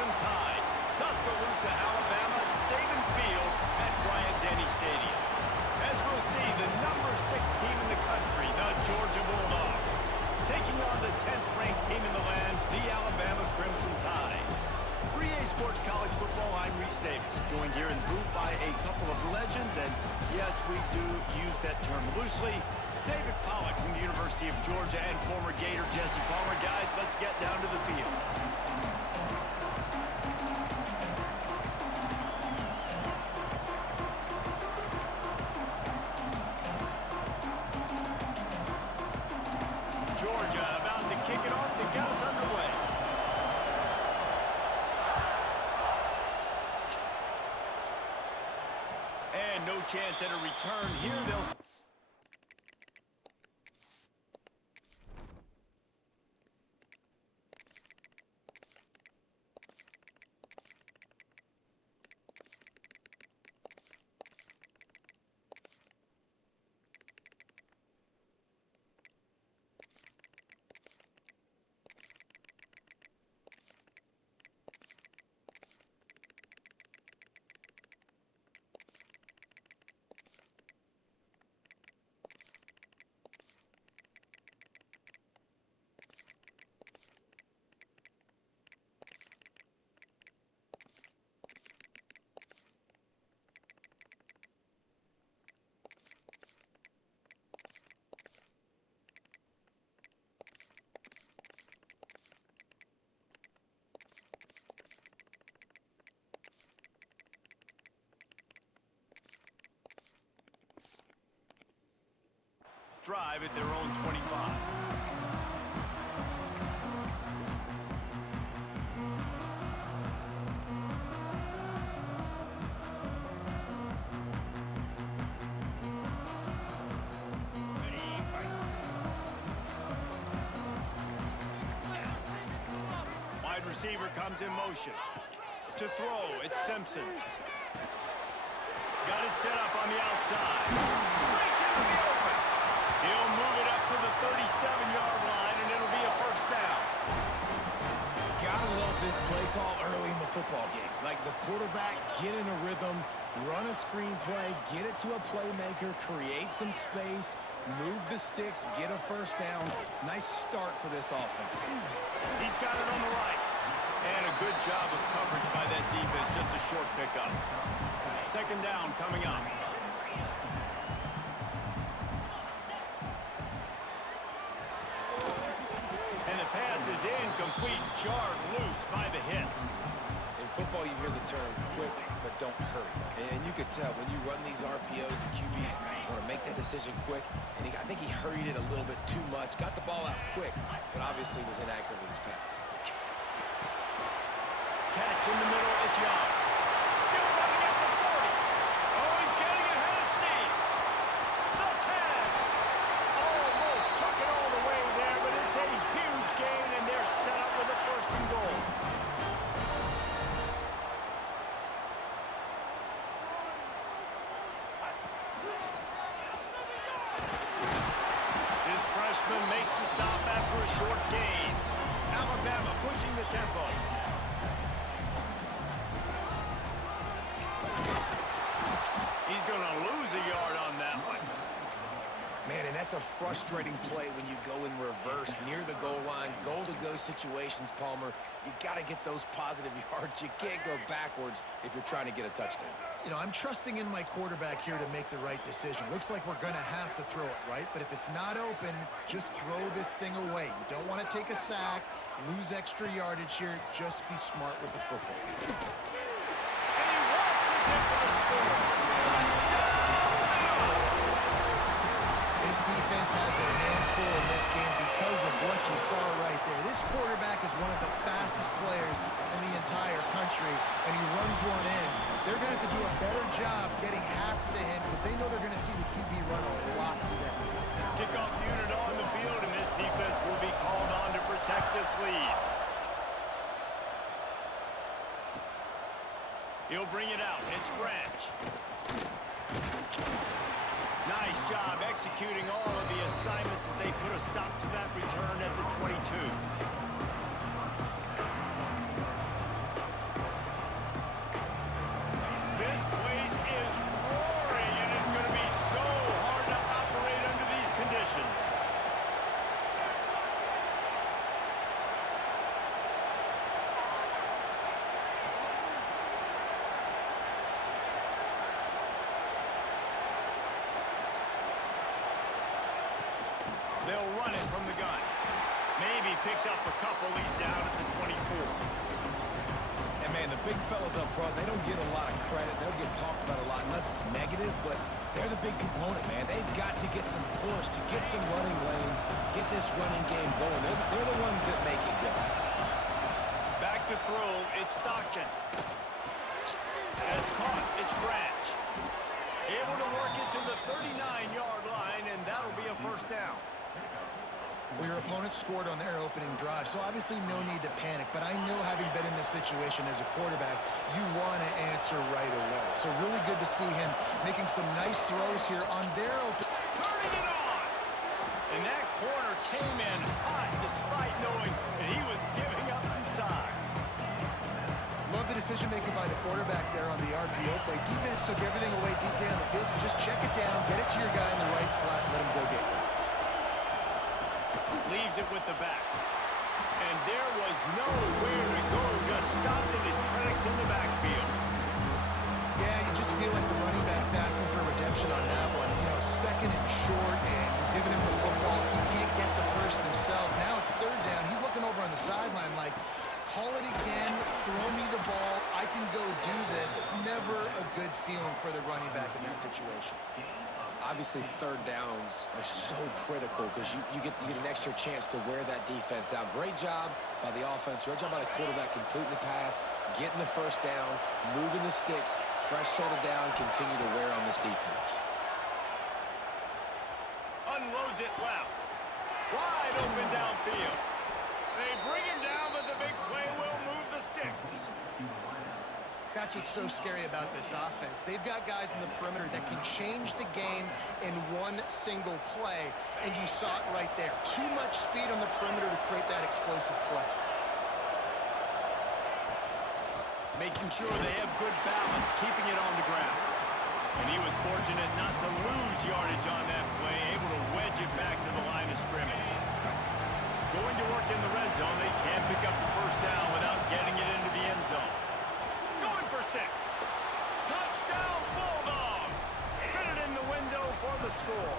Crimson Tide. Tuscaloosa, Alabama, saving field at Bryant-Denny Stadium. As we'll see, the number 6 team in the country, the Georgia Bulldogs, taking on the 10th-ranked team in the land, the Alabama Crimson Tide. For EA Sports College Football, I'm Reese Davis, joined here in the booth by a couple of legends, and yes, we do use that term loosely. David Pollack from the University of Georgia and former Gator Jesse Palmer. Guys, let's get down to the field. Georgia about to kick it off to get us underway. And no chance at a return here. They'll... drive at their own 25. Wide receiver comes in motion. To throw, it's Simpson. Got it set up on the outside. Breaks into the open. He'll move it up to the 37-yard line, and it'll be a first down. Gotta love this play call early in the football game. Like the quarterback, get in a rhythm, run a screen play, get it to a playmaker, create some space, move the sticks, get a first down. Nice start for this offense. He's got it on the right. And a good job of coverage by that defense, just a short pickup. Second down coming up. And the pass is incomplete, jarred loose by the hit. In football, you hear the term quick, but don't hurry. And you could tell when you run these RPOs, the QBs want to make that decision quick. And I think he hurried it a little bit too much, got the ball out quick, but obviously was inaccurate with his pass. Catch in the middle, it's Young. Still running at the 40. Oh, he's getting ahead of steam. The 10. Almost took it all the way there, but it's a huge gain, and they're set up with a first and goal. This freshman makes the stop after a short gain. Alabama pushing the tempo. He's going to lose a yard on that one. Man, and that's a frustrating play when you go in reverse near the goal line. Goal-to-go situations, Palmer. You got to get those positive yards. You can't go backwards if you're trying to get a touchdown. You know, I'm trusting in my quarterback here to make the right decision. Looks like we're going to have to throw it, right? But if it's not open, just throw this thing away. You don't want to take a sack, lose extra yardage here. Just be smart with the football. And he watches it for the score. This defense has their hands full in this game because of what you saw right there. This quarterback is one of the fastest players in the entire country, and he runs one in. They're going to have to do a better job getting hats to him because they know they're going to see the QB run a lot today. Kickoff unit on the field, and this defense will be called on to protect this lead. He'll bring it out. It's Branch. Nice job executing all of the assignments as they put a stop to that return at the 22. picks up a couple. He's down at the 24. And, man, the big fellas up front, they don't get a lot of credit. They'll get talked about a lot unless it's negative, but they're the big component, man. They've got to get some push, to get some running lanes, get this running game going. They're the ones that make it go. Back to throw, it's Stockton. It's caught, it's Branch. Able to work it to the 39-yard line, and that'll be a first down. Well, your opponent scored on their opening drive, so obviously no need to panic. But I know, having been in this situation as a quarterback, you want to answer right away. So really good to see him making some nice throws here on their open. Turning it on! And that corner came in hot despite knowing that he was giving up some size. Love the decision-making by the quarterback there on the RPO play. Defense took everything away deep down the field, so just check it down, get it to your guy in the right flat, let him go get yards. Leaves it with the back. And there was nowhere to go, just stopped in his tracks in the backfield. Yeah, you just feel like the running back's asking for redemption on that one. You know, second and short, and you're giving him the football. He can't get the first himself. Now it's third down. He's looking over on the sideline like, call it again, throw me the ball, I can go do this. It's never a good feeling for the running back in that situation. Obviously, third downs are so critical because you get an extra chance to wear that defense out. Great job by the offense. Great job by the quarterback completing the pass, getting the first down, moving the sticks, fresh set of down, continue to wear on this defense. Unloads it left. Wide open downfield. They bring him down, but the big play will move the sticks. That's what's so scary about this offense. They've got guys in the perimeter that can change the game in one single play, and you saw it right there. Too much speed on the perimeter to create that explosive play. Making sure they have good balance, keeping it on the ground. And he was fortunate not to lose yardage on that play, able to wedge it back to the line of scrimmage. Going to work in the red zone, they can't pick up the first down without getting it into the end zone. Going for 6. Touchdown Bulldogs! Fitted in the window for the score.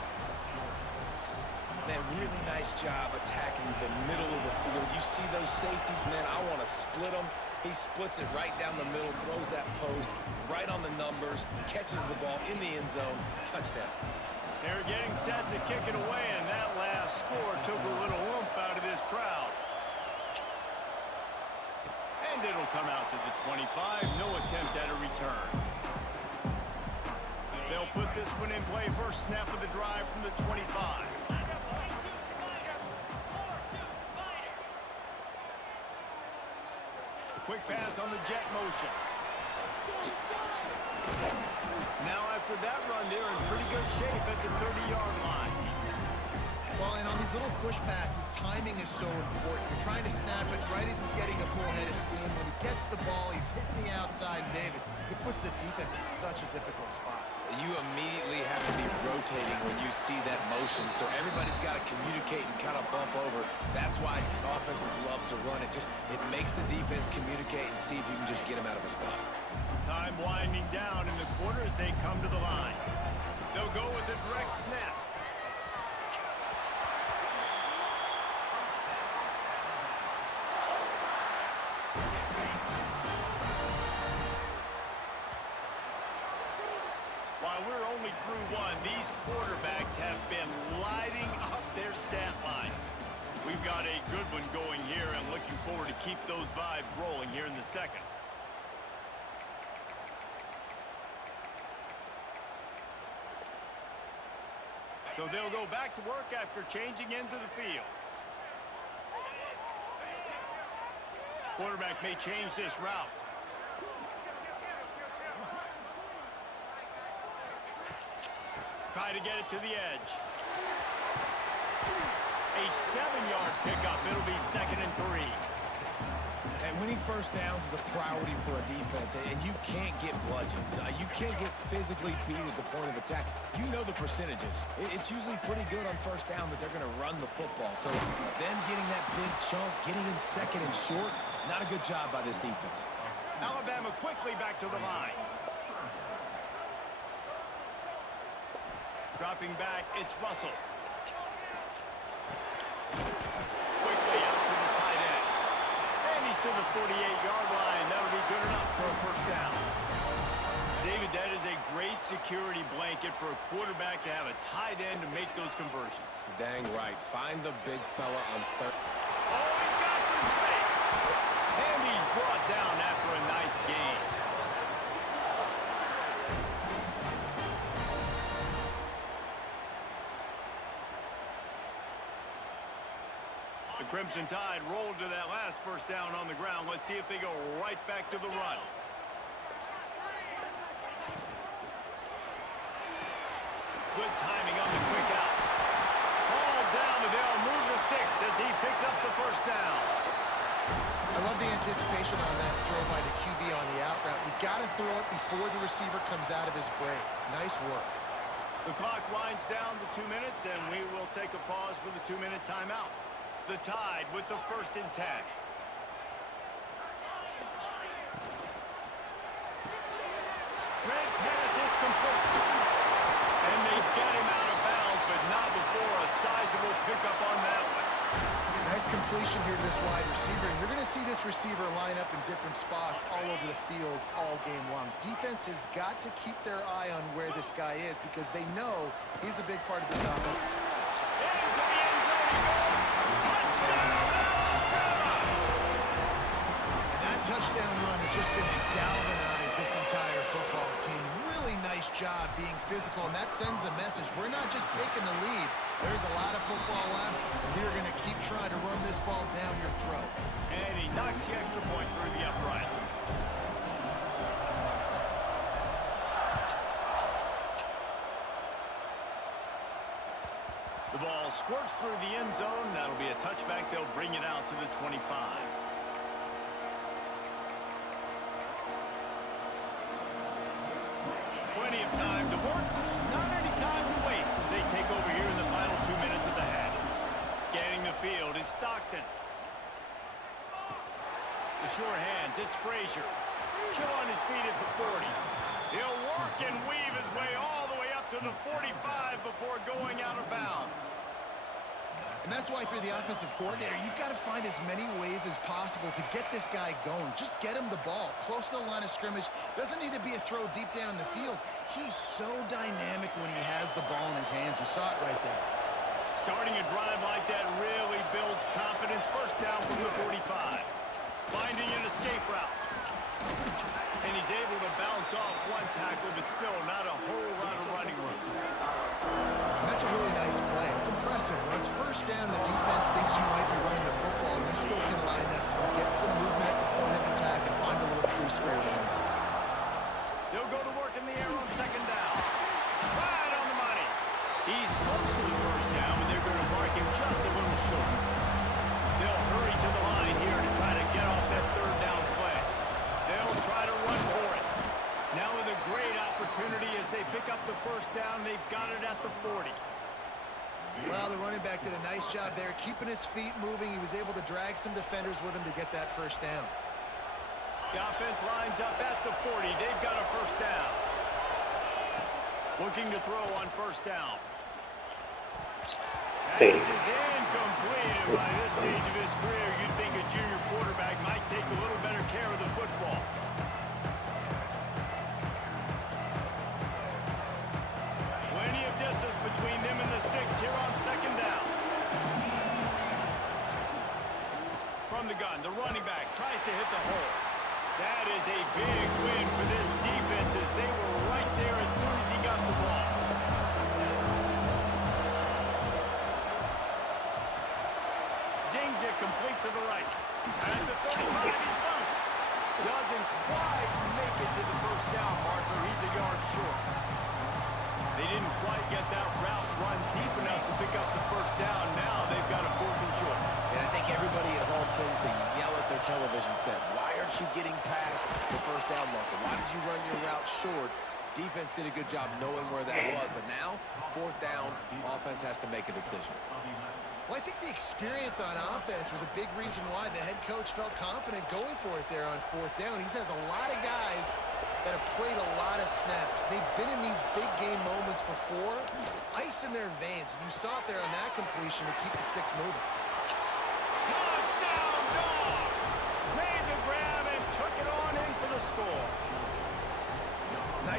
Man, really nice job attacking the middle of the field. You see those safeties, man, I want to split them. He splits it right down the middle, throws that post right on the numbers, catches the ball in the end zone, touchdown. They're getting set to kick it away, and that last score took a little oomph out of this crowd. And it'll come out to the 25. No attempt at a return. They'll put this one in play. First snap of the drive from the 25. Quick pass on the jet motion. Now after that run, they're in pretty good shape at the 30-yard line. Well, and on these little push passes, timing is so important. You're trying to snap it right as he's getting a full head of steam. When he gets the ball, he's hitting the outside, David. It puts the defense in such a difficult spot. You immediately have to be rotating when you see that motion, so everybody's got to communicate and kind of bump over. That's why offenses love to run it. It makes the defense communicate and see if you can just get him out of a spot. Time winding down in the quarter as they come to the line. They'll go with a direct snap. While we're only through one, these quarterbacks have been lighting up their stat lines. We've got a good one going here and looking forward to keep those vibes rolling here in the second. So they'll go back to work after changing into the field. Quarterback may change this route. Try to get it to the edge. A 7-yard pickup. It'll be 2nd and 3. And winning first downs is a priority for a defense, and you can't get bludgeoned. You can't get physically beat at the point of attack. You know the percentages. It's usually pretty good on first down that they're going to run the football. So them getting that big chunk, getting in 2nd and short, not a good job by this defense. Alabama quickly back to the line. Dropping back, it's Russell. Quickly out to the to the 48-yard line. That'll be good enough for a first down. David, that is a great security blanket for a quarterback to have a tight end to make those conversions. Dang right. Find the big fella on third. Oh, he's got some space. And he's brought down after a nice gain. The Crimson Tide rolled to that last first down on the ground. Let's see if they go right back to the run. Good timing on the quick out. Ball down, and they'll move the sticks as he picks up the first down. I love the anticipation on that throw by the QB on the out route. You got to throw it before the receiver comes out of his break. Nice work. The clock winds down to 2 minutes, and we will take a pause for the 2-minute timeout. The Tide with the 1st and 10. Red pass, it's complete. And they get him out of bounds, but not before a sizable pickup on that one. Nice completion here to this wide receiver. And you're going to see this receiver line up in different spots all over the field all game long. Defense has got to keep their eye on where this guy is because they know he's a big part of this offense. Into the end zone he goes. Touchdown, Alabama! And that touchdown run is just going to galvanize this entire football team. Really nice job being physical, and that sends a message. We're not just taking the lead. There's a lot of football left, and we're going to keep trying to run this ball down your throat. And he knocks the extra point through the uprights. The ball squirts through the end zone. That'll be a touchback. They'll bring it out to the 25. Plenty of time to work. Not any time to waste as they take over here in the final 2 minutes of the half. Scanning the field, it's Stockton. The sure hands, it's Frazier. Still on his feet at the 40. He'll work and weave his way all the way up to the 45 before going out of bounds. And that's why, if you're the offensive coordinator, you've got to find as many ways as possible to get this guy going. Just get him the ball close to the line of scrimmage. Doesn't need to be a throw deep down the field. He's so dynamic when he has the ball in his hands. You saw it right there. Starting a drive like that really builds confidence. First down from the 45. Finding an escape route. And he's able to bounce off one tackle, but still not a whole lot of running room. And that's a really nice play. It's impressive. When it's first down and the defense thinks you might be running the football, you still can line up, get some movement at the point of attack, and find a little crease for your running back. They'll go to work in the air on second down. Right on the money. He's close to the first down, but they're going to mark him just a little short. They'll hurry to the line here to try to get off that third down play. They'll try to run for it. Now with a great opportunity as they pick up the first down, they've got it at the 40. Well, the running back did a nice job there, keeping his feet moving. He was able to drag some defenders with him to get that first down. The offense lines up at the 40. They've got a first down. Looking to throw on first down. Pass is incomplete, and by this stage of his career, you'd think a junior quarterback might take a little better care of the football. Plenty of distance between them and the sticks here on second down. From the gun, the running back tries to hit the hole. That is a big win for this defense as they were right there as soon as he got the ball. Zings it complete to the right. At the 35, he's loose. Doesn't quite make it to the first down marker. He's a yard short. They didn't quite get that route run deep enough to pick up the first down. Now they've got a 4th and short. And I think everybody at home tends to yell at their television set. Why aren't you getting past the first down marker? Why did you run your route short? Defense did a good job knowing where that was, but now, 4th down, offense has to make a decision. Well, I think the experience on offense was a big reason why the head coach felt confident going for it there on 4th down. He has a lot of guys that have played a lot of snaps. They've been in these big game moments before, ice in their veins. And you saw it there on that completion to keep the sticks moving. Touchdown, Dogs! Made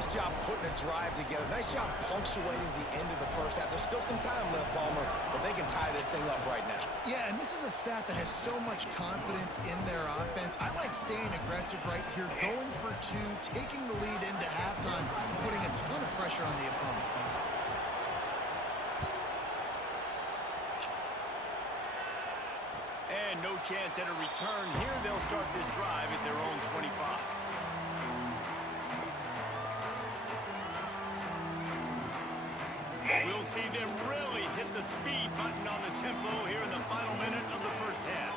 Nice job putting a drive together. Nice job punctuating the end of the first half. There's still some time left, Palmer, but they can tie this thing up right now. Yeah, and this is a stat that has so much confidence in their offense. I like staying aggressive right here, going for two, taking the lead into halftime, putting a ton of pressure on the opponent. And no chance at a return here. They'll start this drive at their own 25. We'll see them really hit the speed button on the tempo here in the final minute of the first half.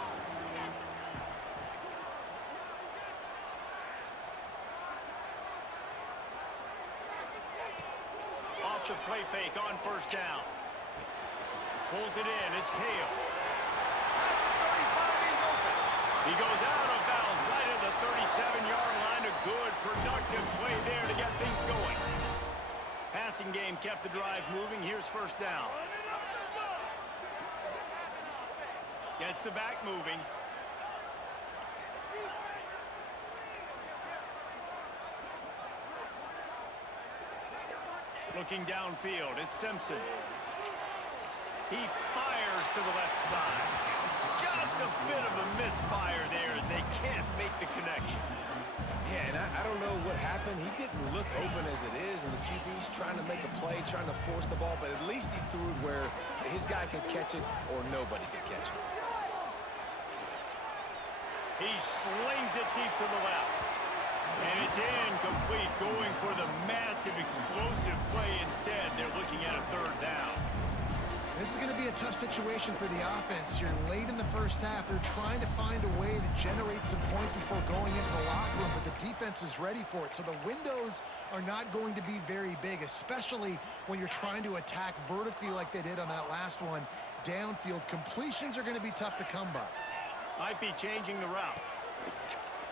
Off the play fake on first down. Pulls it in. It's Hale. At the 35, he's open. He goes out of bounds right at the 37-yard line. A good, productive play there to get things going. Passing game kept the drive moving. Here's first down. Gets the back moving. Looking downfield, it's Simpson. He fires to the left side. Just a bit of a misfire there as they can't make the connection. Yeah, and I don't know what happened. He didn't look open as it is, and the QB's trying to make a play, trying to force the ball, but at least he threw it where his guy could catch it or nobody could catch it. He slings it deep to the left. And it's incomplete, going for the massive, explosive play instead. They're looking at a third down. This is going to be a tough situation for the offense. You're late in the first half. They're trying to find a way to generate some points before going into the locker room, but the defense is ready for it. So the windows are not going to be very big, especially when you're trying to attack vertically like they did on that last one. Downfield completions are going to be tough to come by. Might be changing the route.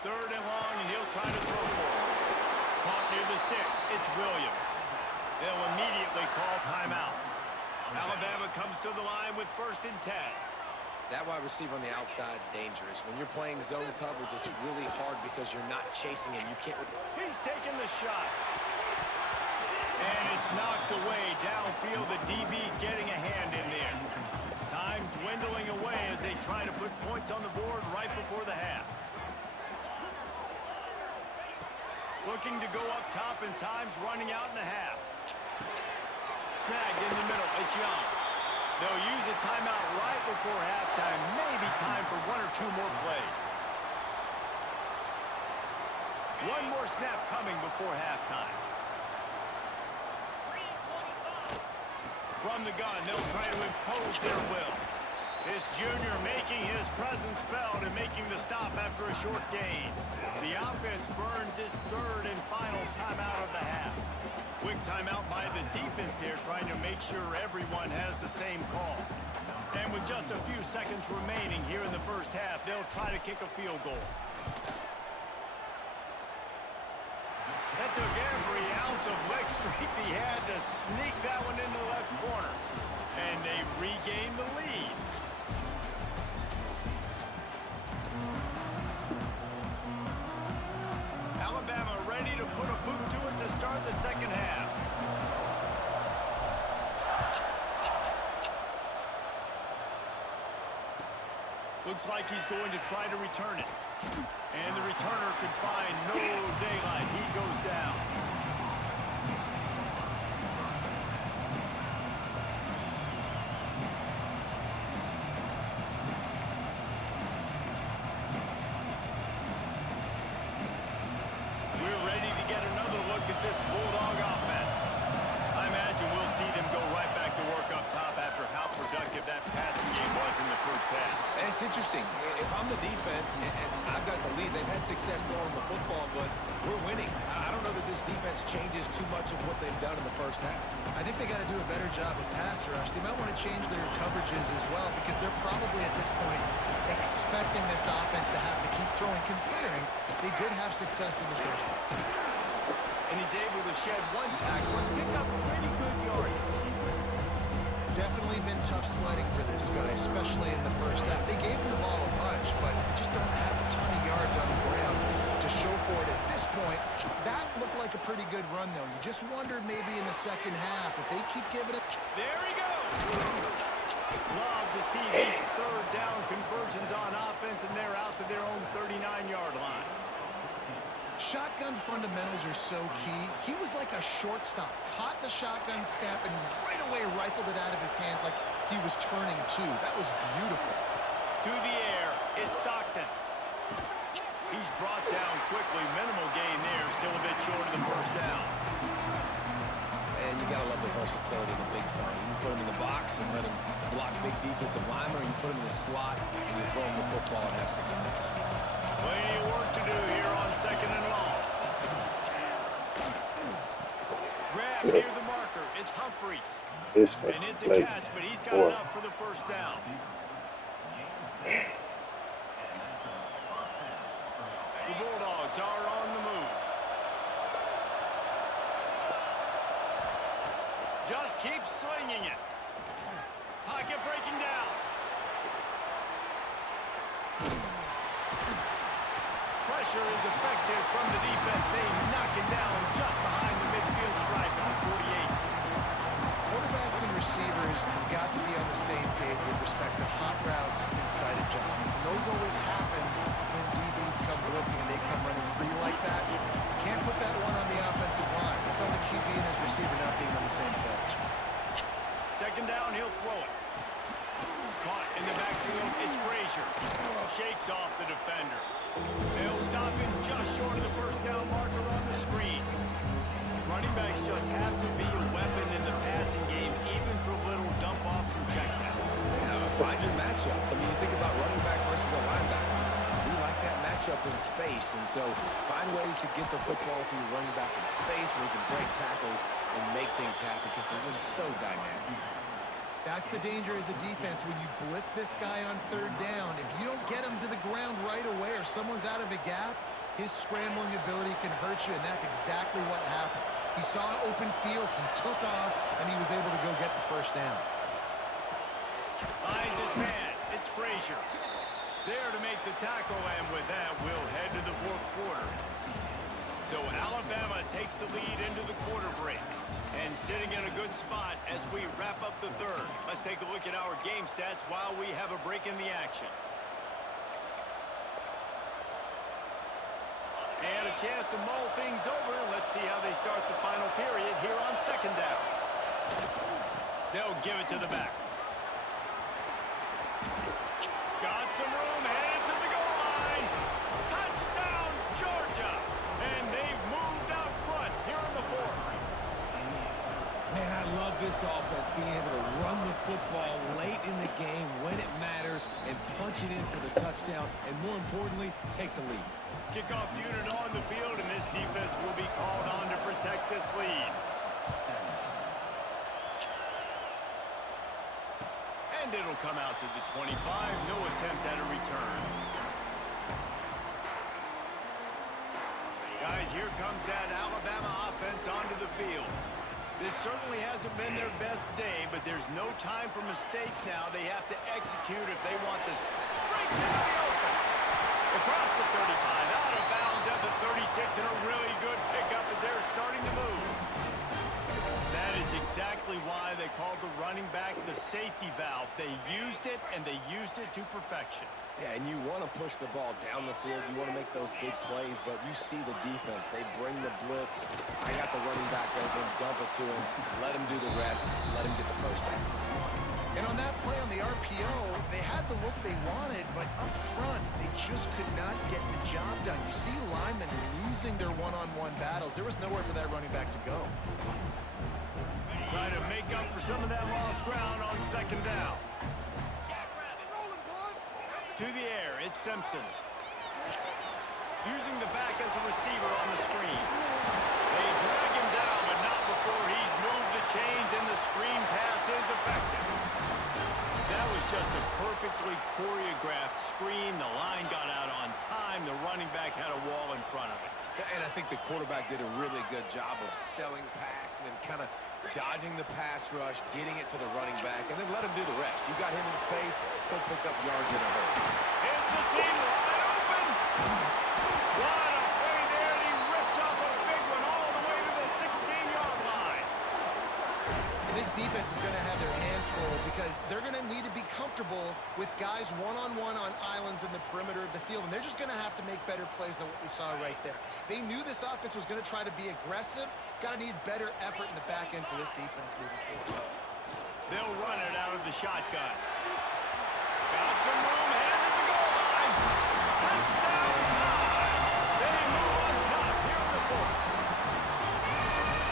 Third and long, and he'll try to throw for it. Caught near the sticks. It's Williams. They'll immediately call timeout. Alabama comes to the line with 1st and 10. That wide receiver on the outside is dangerous. When you're playing zone coverage, it's really hard because you're not chasing him. You can't. He's taking the shot. And it's knocked away downfield. The DB getting a hand in there. Time dwindling away as they try to put points on the board right before the half. Looking to go up top, and time's running out in the half. Snagged in the middle. It's Young. They'll use a timeout right before halftime. Maybe time for 1 or 2 more plays. One more snap coming before halftime. From the gun, they'll try to impose their will. This junior making his presence felt and making the stop after a short gain. The offense burns its 3rd and final timeout of the half. Quick timeout by the defense there, trying to make sure everyone has the same call. And with just a few seconds remaining here in the first half, they'll try to kick a field goal. That took every ounce of leg strength he had to sneak that one into the left corner. And they've regained the lead. Alabama ready to put a boot to it to start the second half. Looks like he's going to try to return it. And the returner could find no daylight. He goes down. We're ready to get another look at this Bulldog offense. I imagine we'll see them go right back to work up top after how productive that passing game was in the first half. And it's interesting. If I'm the defense and I've got the lead, they've had success throwing the football, but we're winning. I don't know that this defense changes too much of what they've done in the first half. I think they got to do a better job with pass rush. They might want to change their coverages as well because they're probably at this point expecting this offense to have to keep throwing, considering they did have success in the first half. And he's able to shed one tackle and pick up pretty good yardage. Definitely been tough sledding for this guy, especially in the first half. They gave him the ball a bunch, but they just don't have a ton of yards on the ground. to show for it at this point. That looked like a pretty good run, though. You just wondered maybe in the second half if they keep giving it. There he goes. Love to see these third down conversions on offense, and they're out to their own 39-yard line. Shotgun fundamentals are so key. He was like a shortstop. Caught the shotgun snap and right away rifled it out of his hands like he was turning two. That was beautiful. To the air, it's Stockton. He's brought down quickly. Minimal gain there. Still a bit short of the first down. And you got to love the versatility of the big fella. You can put him in the box and let him block big defensive linemen, or you put him in the slot and you throw him the football and have success. Plenty of work to do here on second and long. Grab near the marker. It's Humphries. And it's a catch, but he's got enough for the first down. The Bulldogs are on the move. Just keep swinging it. Pocket breaking down. Pressure is effective from the defense. They knock it down just behind the midfield stripe at the 48. Quarterbacks and receivers have got to be on the same page with respect to hot routes and sight adjustments. And those always happen when DBs come blitzing and they come running free like that. You can't put that one on the offensive line. It's on the QB and his receiver not being on the same page. Second down, he'll throw it. Caught in the backfield, it's Frazier. Shakes off the defender. They'll stop him just short of the first down marker on the screen. Running backs just have to be a weapon in the passing game, even for little dump-offs and checkdowns. Yeah, find your matchups. I mean, you think about running back versus a linebacker. We like that matchup in space, and so find ways to get the football to your running back in space where you can break tackles and make things happen because they're just so dynamic. That's the danger as a defense when you blitz this guy on third down. If you don't get him to the ground right away or someone's out of a gap, his scrambling ability can hurt you, and that's exactly what happened. He saw open field, he took off, and he was able to go get the first down. Finds his man. It's Frazier. There to make the tackle, and with that, we'll head to the fourth quarter. So Alabama takes the lead into the quarter break and sitting in a good spot as we wrap up the third. Let's take a look at our game stats while we have a break in the action. And a chance to mull things over. Let's see how they start the final period here on second down. They'll give it to the back. Got some room, headed to the goal line. Touchdown, Georgia. And they've moved out front here in the fourth. Man, I love this offense, being able to run the football late in the game when it matters and punch it in for the touchdown, and more importantly, take the lead. Kickoff unit on the field, and this defense will be called on to protect this lead. And it'll come out to the 25. No attempt at a return. Guys, here comes that Alabama offense onto the field. This certainly hasn't been their best day, but there's no time for mistakes now. They have to execute if they want to. Breaks into the open. Across the 35, out of bounds at the 36, and a really good pickup as they're starting to move. That is exactly why they called the running back the safety valve. They used it, and they used it to perfection. Yeah, and you want to push the ball down the field. You want to make those big plays, but you see the defense. They bring the blitz. I got the running back open, dump it to him, let him do the rest, let him get the first down. And on that play on the RPO, they had the look they wanted, but up front, they just could not get the job done. You see linemen losing their one-on-one battles. There was nowhere for that running back to go. Try to make up for some of that lost ground on second down. To the air, it's Simpson. Using the back as a receiver on the screen. They drag him down, but not before he's moved the chains, and the screen pass is effective. That was just a perfectly choreographed screen. The line got out on time. The running back had a wall in front of it. And I think the quarterback did a really good job of selling pass and then kind of dodging the pass rush, getting it to the running back, and then let him do the rest. You got him in space, he'll pick up yards in a hurry. It's a seam wide open. What a defense is going to have their hands full because they're going to need to be comfortable with guys one-on-one on islands in the perimeter of the field, and they're just going to have to make better plays than what we saw right there. They knew this offense was going to try to be aggressive. Got to need better effort in the back end for this defense moving forward. They'll run it out of the shotgun. Got some room, headed to the goal line. Touchdown time. They move on top here on the fourth.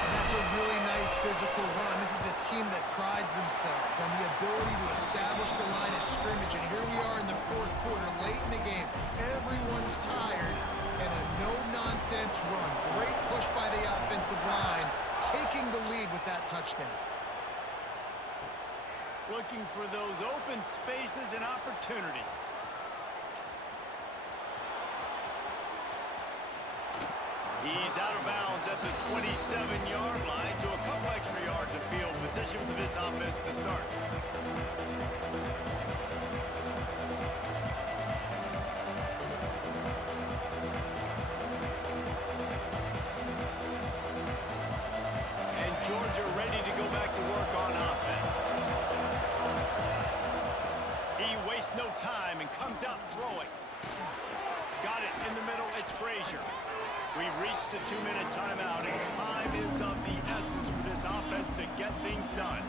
And that's a really nice physical run. This is a team that prides themselves on the ability to establish the line of scrimmage. And here we are in the fourth quarter, late in the game. Everyone's tired, and a no-nonsense run. Great push by the offensive line, taking the lead with that touchdown. Looking for those open spaces and opportunity. He's out of bounds at the 27-yard line to a couple extra yards of field position for this offense to start. And Georgia ready to go back to work on offense. He wastes no time and comes out throwing. Got it in the middle. It's Frazier. We've reached the 2-minute timeout, and time is of the essence for this offense to get things done.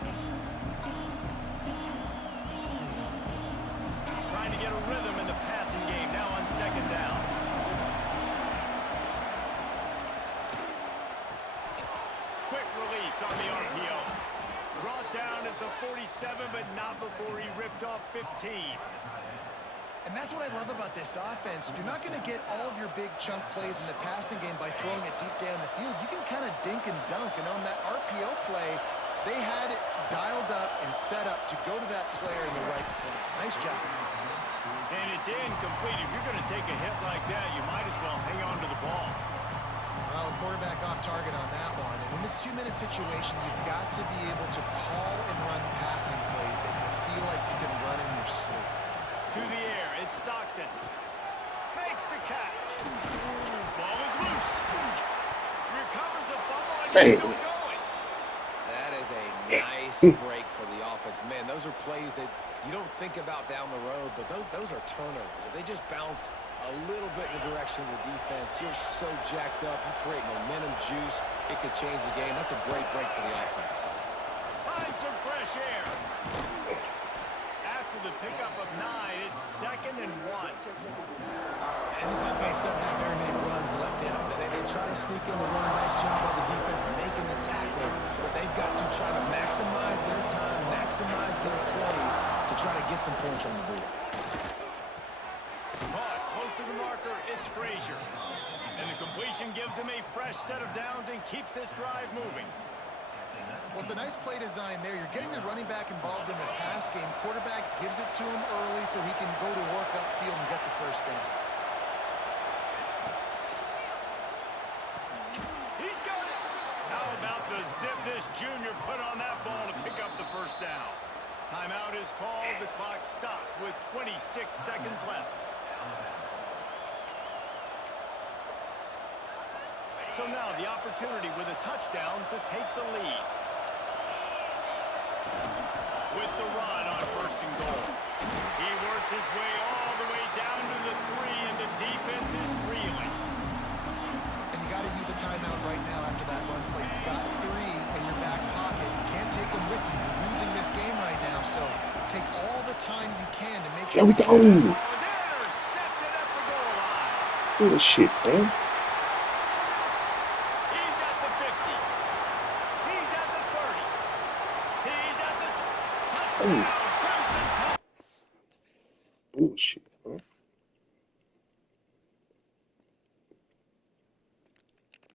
Trying to get a rhythm in the passing game now on second down. Quick release on the RPO. Brought down at the 47, but not before he ripped off 15. And that's what I love about this offense. You're not going to get all of your big chunk plays in the passing game by throwing it deep down the field. You can kind of dink and dunk. And on that RPO play, they had it dialed up and set up to go to that player in the right front. Nice job. And it's incomplete. If you're going to take a hit like that, you might as well hang on to the ball. Well, the quarterback off target on that one. And in this 2-minute situation, you've got to be able to call and run passing plays that you feel like you can run in your sleep. To the air, it's Stockton. Makes the catch. Ball is loose. Recovers the fumble and he's still going. That is a nice break for the offense. Man, those are plays that you don't think about down the road, but those are turnovers. If they just bounce a little bit in the direction of the defense, you're so jacked up. You create momentum juice. It could change the game. That's a great break for the offense. Find some fresh air. After the pickup of 9, it's 2nd and 1. And this offense doesn't have very many runs left in them. They try to sneak in the run. Nice job by the defense making the tackle. But they've got to try to maximize their time, maximize their plays to try to get some points on the board. Caught close to the marker, it's Frazier. And the completion gives him a fresh set of downs and keeps this drive moving. Well, it's a nice play design there. You're getting the running back involved in the pass game. Quarterback gives it to him early so he can go to work upfield and get the first down. He's got it. How about the zip this junior put on that ball to pick up the first down? Timeout is called. The clock stopped with 26 seconds left. So now the opportunity with a touchdown to take the lead. With the run on 1st and goal. He works his way all the way down to the 3, and the defense is reeling. And you got to use a timeout right now after that run play. You've got 3 in your back pocket. You can't take them with you. You're losing this game right now, so take all the time you can to make sure. There we go. Oh, they're intercepted at the goal line. Oh shit, man. He's at the 50. He's at the 30. He's at the touchdown.